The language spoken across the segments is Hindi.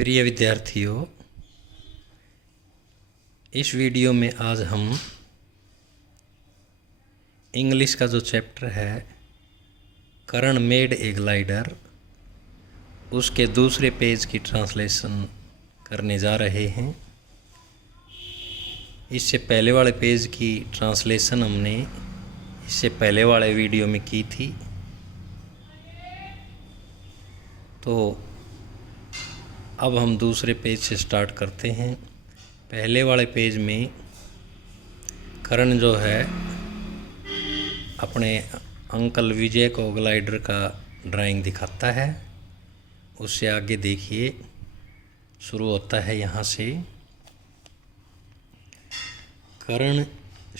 प्रिय विद्यार्थियों, इस वीडियो में आज हम इंग्लिश का जो चैप्टर है करण मेड ए ग्लाइडर उसके दूसरे पेज की ट्रांसलेशन करने जा रहे हैं। इससे पहले वाले पेज की ट्रांसलेशन हमने इससे पहले वाले वीडियो में की थी, तो अब हम दूसरे पेज से स्टार्ट करते हैं। पहले वाले पेज में करण जो है अपने अंकल विजय को ग्लाइडर का ड्राइंग दिखाता है। उससे आगे देखिए, शुरू होता है यहाँ से, करण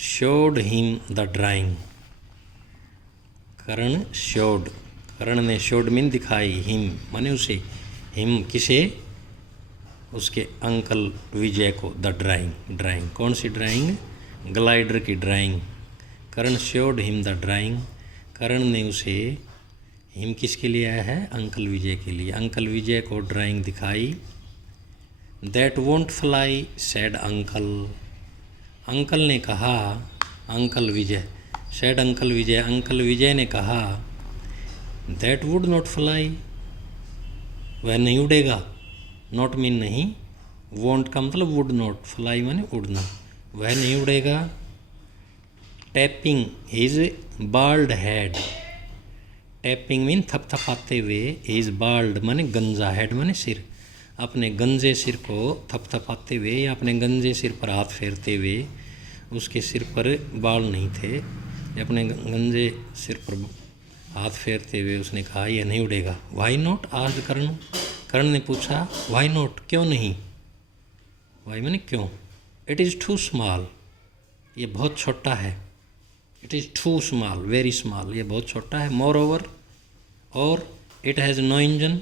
showed him the drawing. Karan ने शोड मीन दिखाई, हिम माने उसे, हिम किसे, उसके अंकल विजय को, द ड्राइंग कौन सी ड्राइंग, ग्लाइडर की drawing. Karan showed him the drawing, Karan ने उसे, हिम किसके लिए आया है, अंकल विजय के लिए, अंकल विजय को ड्राइंग दिखाई। That won't fly sad uncle, uncle ने कहा, अंकल विजय, सैड अंकल विजय ने कहा, दैट वुड नॉट फ्लाई, वह नहीं उड़ेगा, नॉट मीन नहीं, वोंट का मतलब वुड नॉट, फ्लाई माने उड़ना, वह नहीं उड़ेगा। Tapping his bald head, tapping mean थपथपाते हुए, हिज बाल्ड माने गंजा, हेड माने सिर, अपने गंजे सिर को थपथपाते हुए या अपने गंजे सिर पर हाथ फेरते हुए, उसके सिर पर बाल नहीं थे, अपने गंजे सिर पर हाथ फेरते हुए उसने कहा यह नहीं उड़ेगा। वाई नॉट आस्क्ड करण ने पूछा, वाई नॉट क्यों नहीं, वाई माने क्यों। इट इज़ टू स्मॉल, ये बहुत छोटा है, it is too small, very small, ये बहुत छोटा है। मोर ओवर, और इट हैज़ नो इंजन,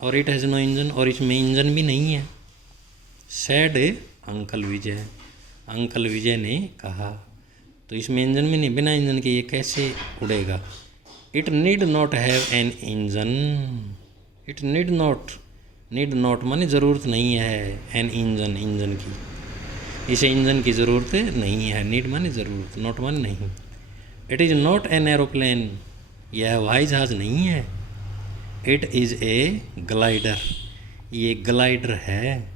और इट हैज़ नो इंजन, और इसमें इंजन भी नहीं है। सैड अंकल विजय ने कहा, तो इसमें इंजन भी नहीं, बिना इंजन के ये कैसे उड़ेगा। It need not have an engine, it need not माने ज़रूरत नहीं है, एन इंजन की, इसे इंजन की ज़रूरत नहीं है। नीड माने ज़रूरत, नॉट माने नहीं। It is not an aeroplane, यह हवाई जहाज़ नहीं है। इट इज़ ए ग्लाइडर, ये ग्लाइडर है।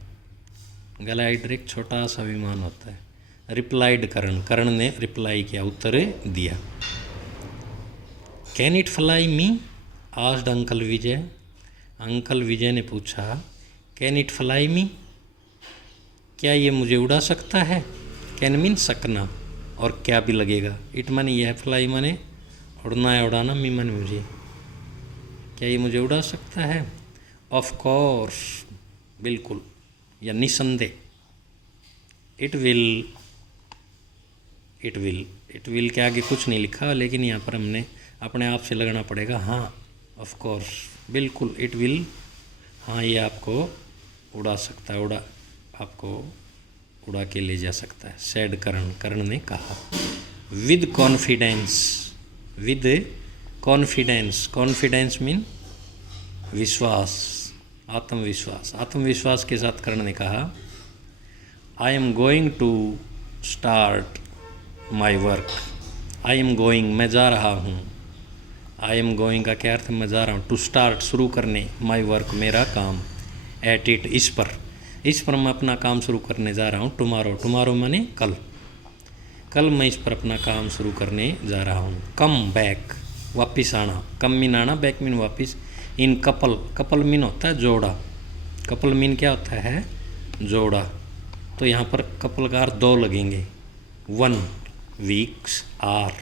ग्लाइडर एक छोटा सा विमान होता है। रिप्लाइड करण ने रिप्लाई किया, उत्तर दिया। Can it fly me asked uncle Vijay ने पूछा, कैन इट फ्लाई मी, क्या ये मुझे उड़ा सकता है। कैन मीन सकना, और क्या भी लगेगा, इट माने यह, फ्लाई माने उड़ना या उड़ाना, मी माने मुझे, क्या ये मुझे उड़ा सकता है। ऑफ कोर्स, बिल्कुल या निसंदेह। इट विल के आगे कुछ नहीं लिखा, लेकिन यहाँ पर हमने अपने आप से लगाना पड़ेगा। हाँ, ऑफ कोर्स, बिल्कुल, इट विल, हाँ ये आपको उड़ा सकता है, आपको उड़ा के ले जा सकता है। सैड करण ने कहा। विद कॉन्फिडेंस मीन विश्वास, आत्मविश्वास के साथ करण ने कहा, I am going to start my work, I am going मैं जा रहा हूँ, आई एम गोइंग का क्या अर्थ है, मैं जा रहा हूँ, टू स्टार्ट शुरू करने, माई वर्क मेरा काम, एट इट इस पर मैं अपना काम शुरू करने जा रहा हूँ। टुमारो माने कल मैं इस पर अपना काम शुरू करने जा रहा हूँ। कम बैक वापिस आना, कम मीन आना, बैक मीन वापिस। इन कपल मीन होता है जोड़ा, कपल मीन क्या होता है, जोड़ा, तो यहाँ पर कपल का अर्थ दो लगेंगे। 1 weeks or,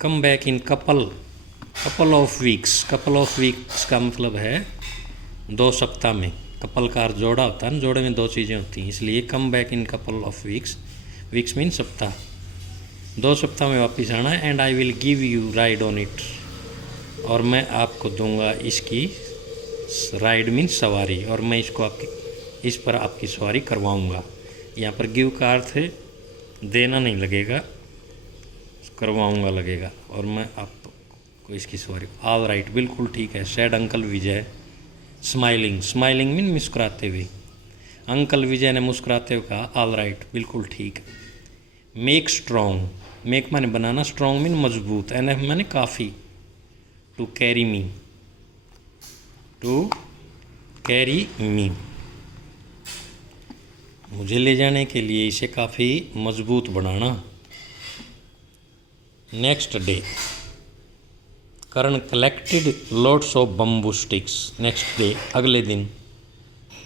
come back in couple of weeks का मतलब है 2 सप्ताह में। कपल का अर्थ जोड़ा होता है ना, जोड़े में 2 चीज़ें होती हैं, इसलिए कम back in couple of weeks mean सप्ताह, 2 सप्ताह में वापस आना है। And I will give you ride on it, और मैं आपको दूंगा इसकी, राइड मीन सवारी, और मैं इस पर आपकी सवारी करवाऊंगा। यहाँ पर गिव का अर्थ है देना नहीं लगेगा, करवाऊंगा लगेगा, और मैं आपको को इसकी सवारी को। ऑल राइट, बिल्कुल ठीक है। सैड अंकल विजय स्माइलिंग, स्माइलिंग मीन मुस्कुराते हुए। अंकल विजय ने मुस्कुराते हुए कहा ऑल राइट, बिल्कुल ठीक। मेक स्ट्रॉन्ग, मेक माने बनाना, स्ट्रॉन्ग मीन मजबूत, एन एफ माने काफ़ी। To carry me, to carry me, मुझे ले जाने के लिए इसे काफ़ी मजबूत बनाना। Next day, Karan collected lots of bamboo sticks. Next day, अगले दिन,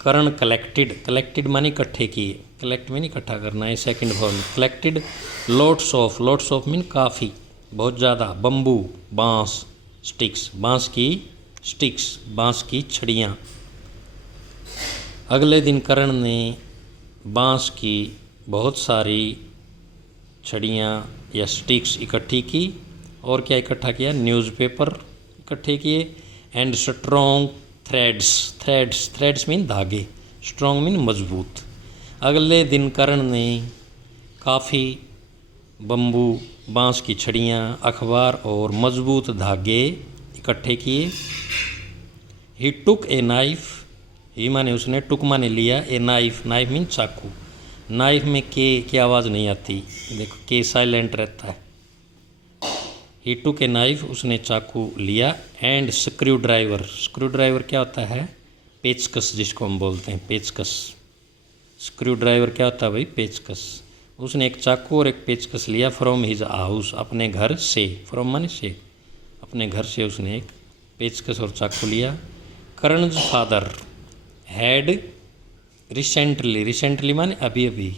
करण कलेक्टेड, कलेक्टेड माने इकट्ठे किए, कलेक्ट में इकट्ठा करना है, second form. Collected lots of mean काफ़ी, बहुत ज़्यादा, बम्बू बांस, स्टिक्स बांस की स्टिक्स, बांस की छड़ियाँ। अगले दिन करण ने बांस की बहुत सारी छड़ियाँ या स्टिक्स इकट्ठी की, और क्या इकट्ठा किया, न्यूज़पेपर इकट्ठे किए, and strong threads, threads mean धागे, स्ट्रॉन्ग मीन मजबूत। अगले दिन करण ने काफ़ी बम्बू, बांस की छड़ियाँ, अखबार और मजबूत धागे इकट्ठे किए। ही टुक ए नाइफ, ही माने उसने, टुक माने लिया, ए नाइफ, नाइफ मीन चाकू। नाइफ में के की आवाज़ नहीं आती, देखो के साइलेंट रहता है। ही टुक ए नाइफ, उसने चाकू लिया, and screw driver, screw driver क्या होता है, पेचकस जिसको हम बोलते हैं, पेचकस। स्क्रू ड्राइवर क्या होता है भाई, पेचकस। उसने एक चाकू और एक पेचकस लिया, फ्रॉम हिज हाउस, अपने घर से, फ्रॉम माने से, अपने घर से उसने एक पेचकस और चाकू लिया। करण's फादर हैड रिसेंटली, रिसेंटली माने अभी अभी,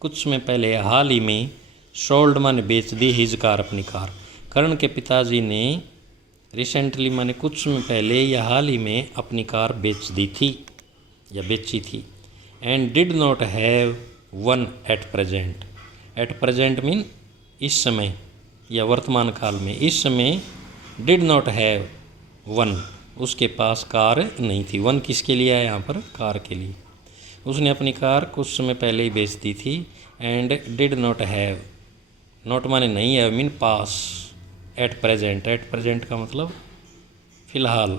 कुछ समय पहले, हाल ही में, सोल्ड माने बेच दी, हिज कार, अपनी कार। करण के पिताजी ने रिसेंटली माने कुछ समय पहले या हाल ही में अपनी कार बेच दी थी या बेची थी। And did not have one at present, at present mean इस समय या वर्तमान काल में, इस समय डिड नॉट हैव वन, उसके पास कार नहीं थी। वन किसके लिए है यहाँ पर, कार के लिए। उसने अपनी कार कुछ समय पहले ही बेच दी थी। And did not have, not माने नहीं है, mean pass, at present, at present का मतलब फ़िलहाल,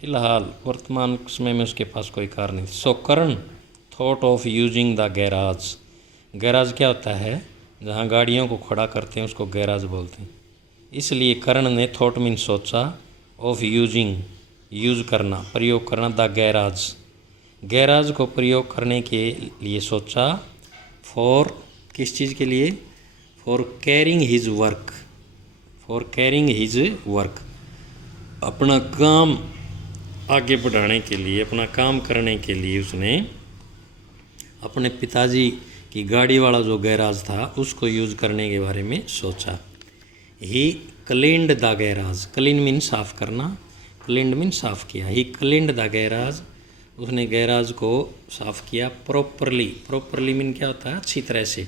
फ़िलहाल वर्तमान समय में उसके पास कोई कार नहीं थी। So Karan thought of using the garage, garage क्या होता है, जहाँ गाड़ियों को खड़ा करते हैं उसको गैराज बोलते हैं। इसलिए करण ने, थॉट मीन सोचा, ऑफ यूजिंग यूज़ करना, प्रयोग करना, द गैराज, गैराज को प्रयोग करने के लिए सोचा। फॉर किस चीज़ के लिए, for carrying his work, for carrying his work, अपना काम आगे बढ़ाने के लिए, अपना काम करने के लिए उसने अपने पिताजी की गाड़ी वाला जो गैराज था उसको यूज़ करने के बारे में सोचा। He cleaned the garage, clean mean साफ़ करना, क्लीन्ड मीन साफ़ किया। ही क्लीन्ड द गैराज, उसने गैराज को साफ़ किया। प्रॉपरली, प्रॉपरली मीन क्या होता है, अच्छी तरह से,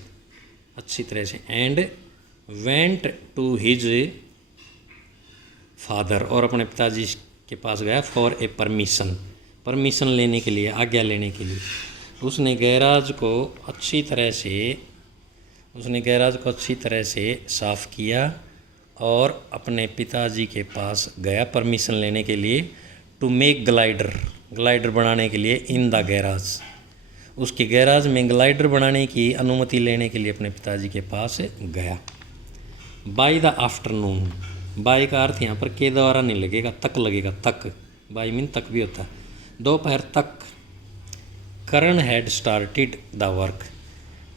अच्छी तरह से। And went to his father, और अपने पिताजी के पास गया, फॉर ए परमिशन, परमिशन लेने के लिए, आज्ञा लेने के लिए। उसने गैराज को अच्छी तरह से, उसने गैराज को अच्छी तरह से साफ़ किया और अपने पिताजी के पास गया परमिशन लेने के लिए। टू मेक ग्लाइडर, ग्लाइडर बनाने के लिए, इन द गैराज, उसके गैराज में ग्लाइडर बनाने की अनुमति लेने के लिए अपने पिताजी के पास गया। बाय द आफ्टरनून, बाय का अर्थ यहाँ पर के द्वारा नहीं लगेगा, तक लगेगा, तक, बाय मीन तक भी होता है। दोपहर तक, करण हैड स्टार्टेड द वर्क,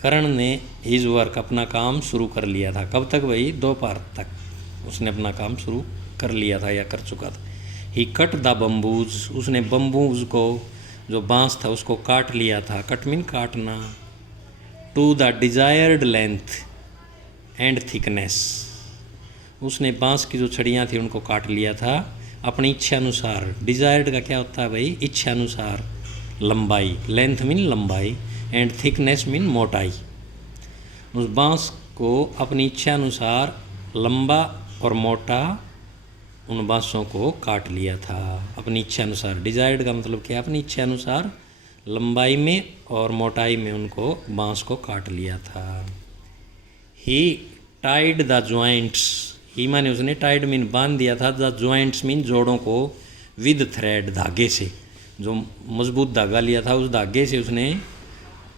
करण ने हिज वर्क, अपना काम शुरू कर लिया था। कब तक भाई, दोपहर तक उसने अपना काम शुरू कर लिया था या कर चुका था। ही कट द बम्बूज, उसने बम्बूज को, जो बांस था उसको काट लिया था, कट मीन काटना। To the desired length and thickness, उसने बांस की जो छड़ियाँ थी उनको काट लिया था अपनी इच्छा अनुसार। डिजायर्ड का क्या होता है भाई, इच्छा अनुसार, लंबाई, लेंथ मीन लंबाई, एंड थिकनेस मीन मोटाई। उस बांस को अपनी इच्छा अनुसार लंबा और मोटा उन बांसों को काट लिया था अपनी इच्छा अनुसार। डिजायर्ड का मतलब क्या, अपनी इच्छा अनुसार लंबाई में और मोटाई में उनको बांस को काट लिया था। ही टाइड द जॉइंट्स, ही माने उसने टाइड मीन बांध दिया था, द जॉइंट्स मीन जोड़ों को, विद थ्रेड धागे से, जो मजबूत धागा लिया था उस धागे से उसने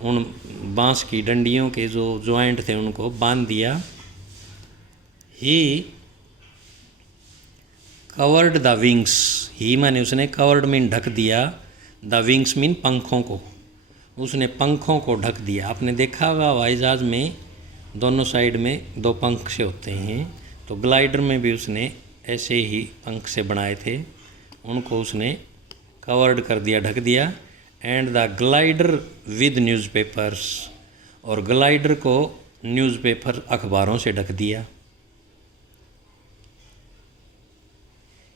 उन बांस की डंडियों के जो जॉइंट थे उनको बांध दिया। ही कवर्ड द विंग्स, ही माने उसने कवर्ड मीन ढक दिया, द विंग्स मीन पंखों को, उसने पंखों को ढक दिया। आपने देखा होगा हवाई जहाज़ में दोनों साइड में दो पंख से होते हैं, तो ग्लाइडर में भी उसने ऐसे ही पंख से बनाए थे, उनको उसने कवर्ड कर दिया, ढक दिया। And the glider with newspapers, और ग्लाइडर को न्यूज़पेपर अखबारों से ढक दिया।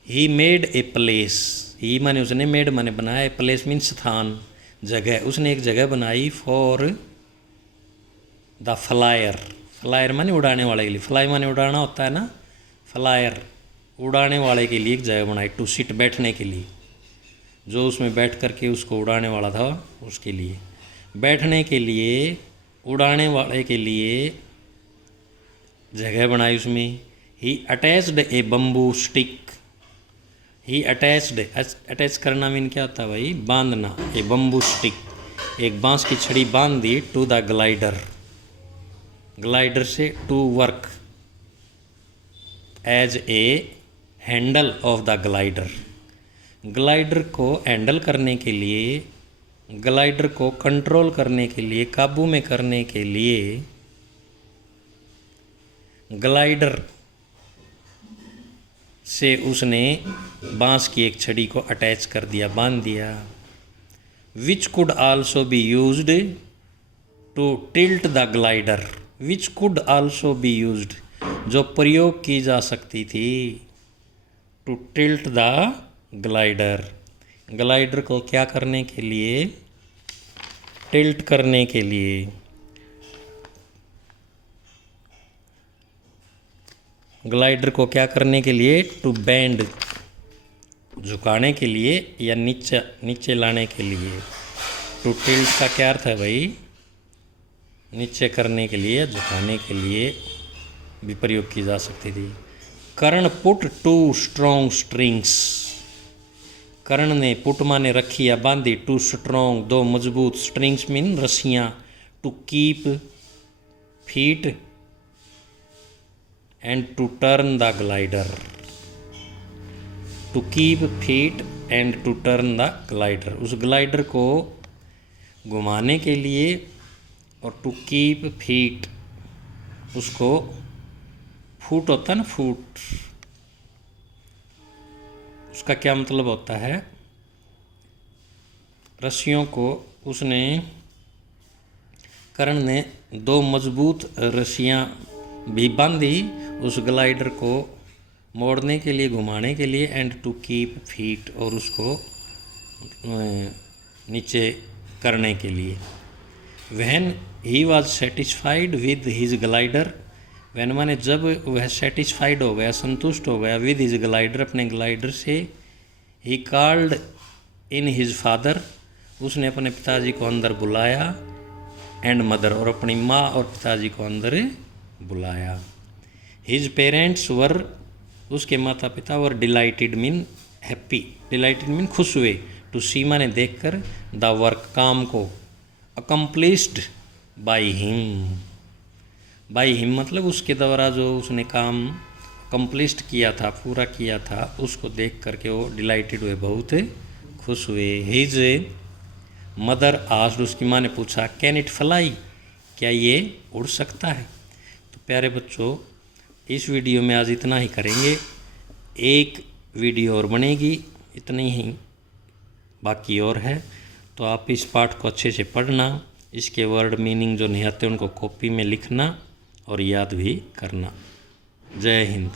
ही मेड ए प्लेस, ही माने उसने, मेड माने बनाया, ए प्लेस मीन स्थान, जगह, उसने एक जगह बनाई फॉर द फ्लायर, फ्लायर माने उड़ाने वाले के लिए, फ्लाई माने उड़ाना होता है ना, फ्लायर उड़ाने वाले के लिए एक जगह बनाई, टू सिट बैठने के लिए, जो उसमें बैठ करके उसको उड़ाने वाला था उसके लिए, बैठने के लिए, उड़ाने वाले के लिए जगह बनाई उसमें। ही अटैच्ड ए बम्बू स्टिक, ही अटैच्ड, अटैच करना मीन क्या होता है भाई, बांधना, ए बम्बू स्टिक, एक बांस की छड़ी बांध दी, टू द ग्लाइडर, ग्लाइडर से, to work as a handle of the glider, glider को हैंडल करने के लिए, ग्लाइडर को कंट्रोल करने के लिए, काबू में करने के लिए, ग्लाइडर से उसने बांस की एक छड़ी को अटैच कर दिया, बांध दिया। Which could also be used to tilt the glider, which could also be used, जो प्रयोग की जा सकती थी, to tilt the glider, glider को क्या करने के लिए, टिल्ट करने के लिए, ग्लाइडर को क्या करने के लिए, टू बेंड, झुकाने के लिए या नीचे नीचे लाने के लिए। टू टिल्ट का क्या अर्थ है भाई, नीचे करने के लिए, झुकाने के लिए भी प्रयोग की जा सकती थी। कर्ण पुट टू स्ट्रॉन्ग स्ट्रिंग्स, कर्ण ने, पुट माने रखी या बांधी, टू स्ट्रॉन्ग दो मजबूत, स्ट्रिंग्स मीन रस्सियाँ, to keep feet and to turn the glider, to keep feet and to turn the glider, उस ग्लाइडर को घुमाने के लिए, और टू कीप फीट, उसको, फूट होता है ना, फूट, उसका क्या मतलब होता है, रस्सियों को उसने, कर्ण ने दो मजबूत रस्सियाँ भी बांधी उस ग्लाइडर को मोड़ने के लिए, घुमाने के लिए, एंड टू कीप फीट, और उसको नीचे करने के लिए। When he was satisfied with his glider, when माने जब वह सेटिस्फाइड हो गया, संतुष्ट हो गया, विद हिज ग्लाइडर, अपने ग्लाइडर से, he called in his father, उसने अपने पिताजी को अंदर बुलाया, एंड मदर, और अपनी माँ और पिताजी को अंदर बुलाया। हिज पेरेंट्स वर, उसके माता पिता, were delighted mean happy, delighted mean खुश हुए, टू सी माने देख कर, द वर्क काम को, accomplished by him, by him मतलब उसके द्वारा जो उसने काम अकम्प्लिश्ड किया था, पूरा किया था, उसको देख करके वो डिलाइटेड हुए, बहुत खुश हुए। हिज मदर आस्क्ड, उसकी माँ ने पूछा, कैन इट फ्लाई, क्या ये उड़ सकता है। तो प्यारे बच्चों, इस वीडियो में आज इतना ही करेंगे, एक वीडियो और बनेगी, इतनी ही बाकी और है, तो आप इस पाठ को अच्छे से पढ़ना, इसके वर्ड मीनिंग जो नहीं आते उनको कॉपी में लिखना और याद भी करना। जय हिंद।